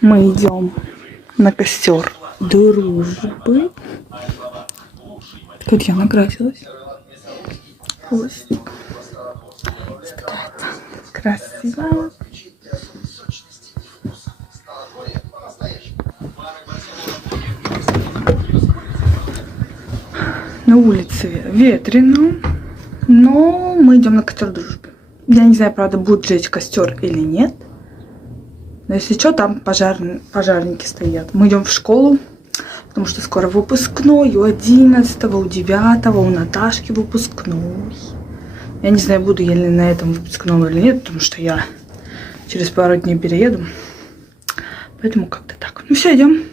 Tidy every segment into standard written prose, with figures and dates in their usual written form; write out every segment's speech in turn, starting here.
Мы идем на костер дружбы. Тут я накрасилась. Хвостик. Красиво. На улице ветрено, но мы идем на костер дружбы. Я не знаю, правда, будет жечь костер или нет. Но если что, там пожарники стоят. Мы идем в школу, потому что скоро выпускной, у 11-го, у 9-го, у Наташки выпускной. Я не знаю, буду я ли на этом выпускном или нет, потому что я через пару дней перееду. Поэтому как-то так. Ну все, идем.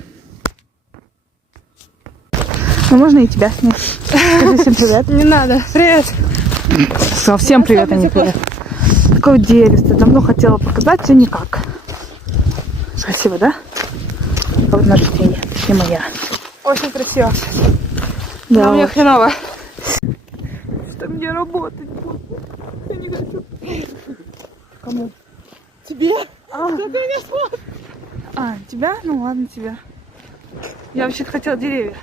Ну можно и тебя снять. Скажи всем привет. Не надо. Привет. Совсем привет, а не привет. Такое деревце. Давно хотела показать, все никак. Красиво, да? А вот наша тень, точнее моя. Очень красиво. Да, но мне хреново. Что мне работать буду? Я не хочу. Кому? Тебе? Что ты меня смотришь? А, тебя? Ну ладно, тебя. Я вообще-то хотела деревья.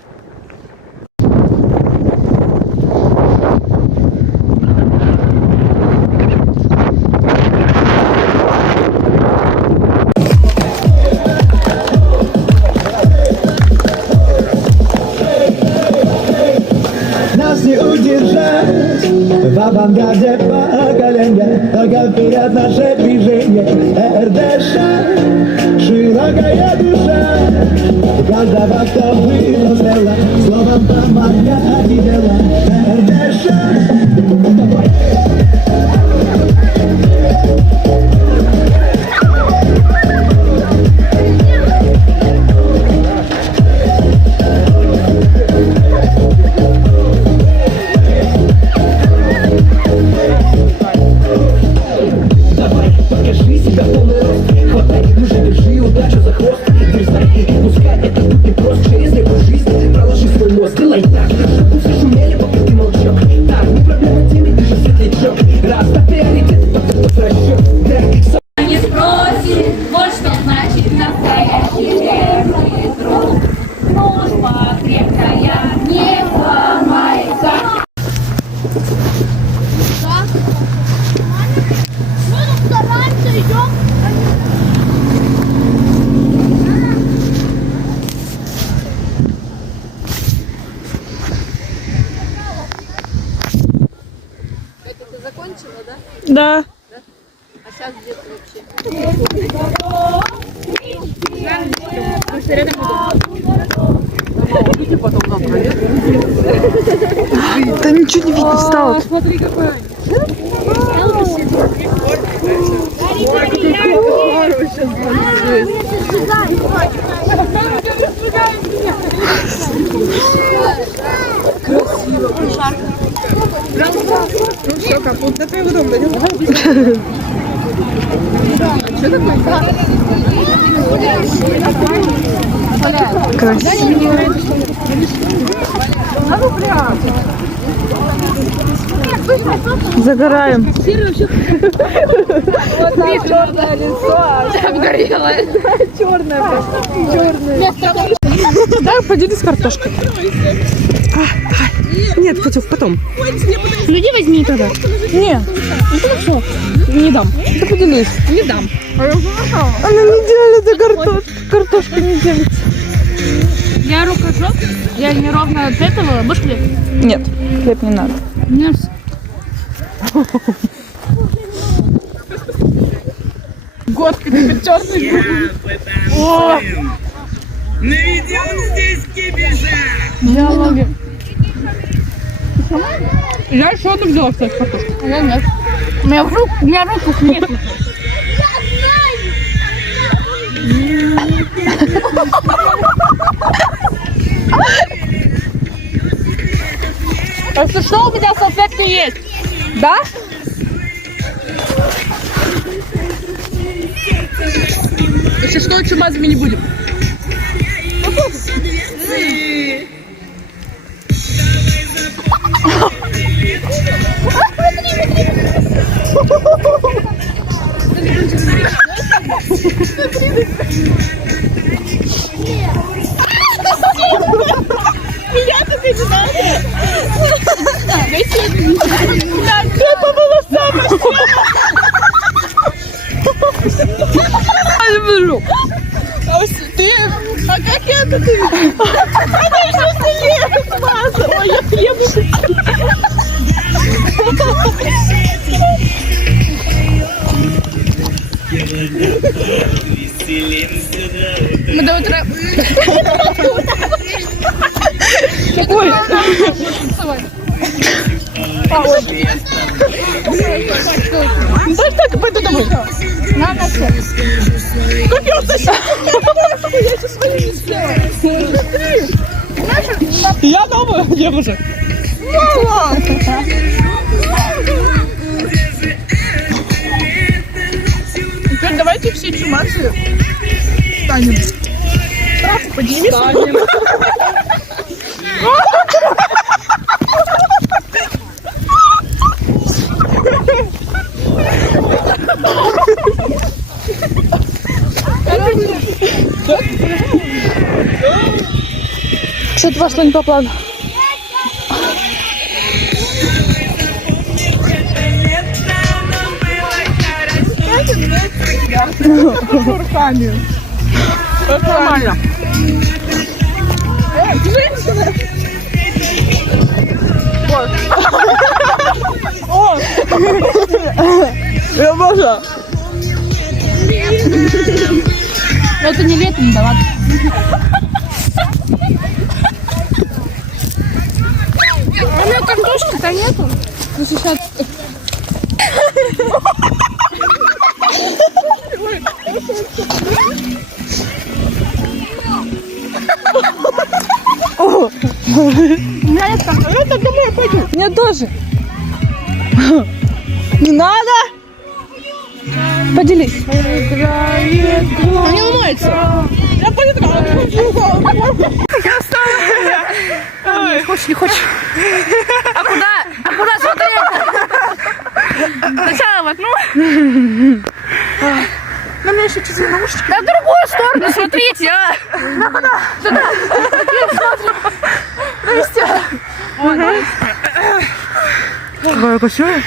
Не удержать в авангарде поколения, только вперед наше движение. РДШ, широкая душа каждого, кто выросла, словом помогать и дела. РДШ. Да. А сейчас где ты вообще? Да ничего не видно, встала. Смотри, какой он. Ну все, капут до твоего дома дойдем. Что такое? Красиво. Загораем. Вот там черное лицо. Обгорелая. Черное просто. Черное. Да, поделись картошкой. Нет, Катюх, потом. Люди возьми тогда. Нет, Все. не дам. Ты поделись. Не дам. Она не делится картошка. Картошка не делится. Я рукожоп. Я неровно от этого. Будешь хлеб? Нет, хлеб не надо. Нет. Годка, ты черный. О! Наведем здесь кипиша! Диалоги. Я еще одну взяла, кстати, картошку. А я нет. У меня рук нет. Если что, у меня салфетки есть. Да? Если что, чумазами не будем. А как я это ты? Конечно, хлеб смазала. Ой, я хлеб. Мы до утра. Ой. Дай так и пойду домой. На все. Как я утащила? Я сейчас свою не сделала. Я дома ем уже. Мама! Теперь давайте все чумасы станем. Трассы подними. Станем. Что-то пошло не по плану. Руками. Нормально. Женщина. О! Я можно. Это не летом, да ладно. У меня картошки-то нету. Ну, сейчас... У меня нет картошки. Это домой пойду. Мне тоже. Не надо. Поделись. Она не ломается. Я пойду. Не хочешь, не хочешь. А куда? А куда смотреть? Сначала в окно. На меня еще чуть-чуть наушники. Да в другую сторону смотрите, а! Сюда! Какая красивая.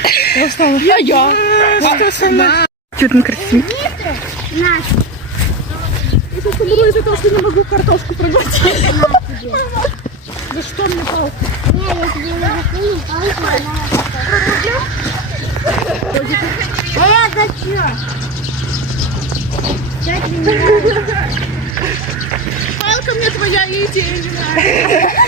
Я. Чуть не красивая. Я сейчас умру из-за того, что не могу картошку проглотить. Да что мне палка? Я хочу. Палка мне твоя идея не нравится.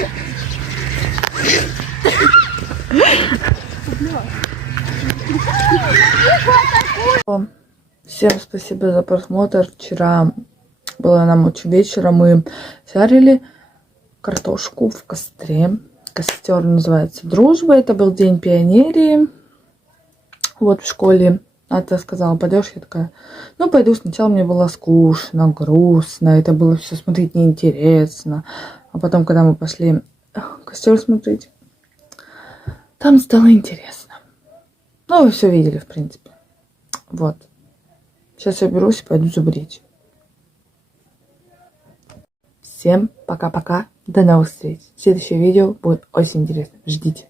Всем спасибо за просмотр. Вчера было нам очень вечером. Мы жарили картошку в костре. Костер называется «Дружба». Это был день пионерии. Вот в школе Ната сказала: пойдешь? Я такая: ну пойду. Сначала мне было скучно, грустно. Это было все смотреть неинтересно. А потом, когда мы пошли костер смотреть, там стало интересно. Ну, вы все видели, в принципе. Вот. Сейчас я берусь и пойду зубрить. Всем пока-пока. До новых встреч. Следующее видео будет очень интересно. Ждите.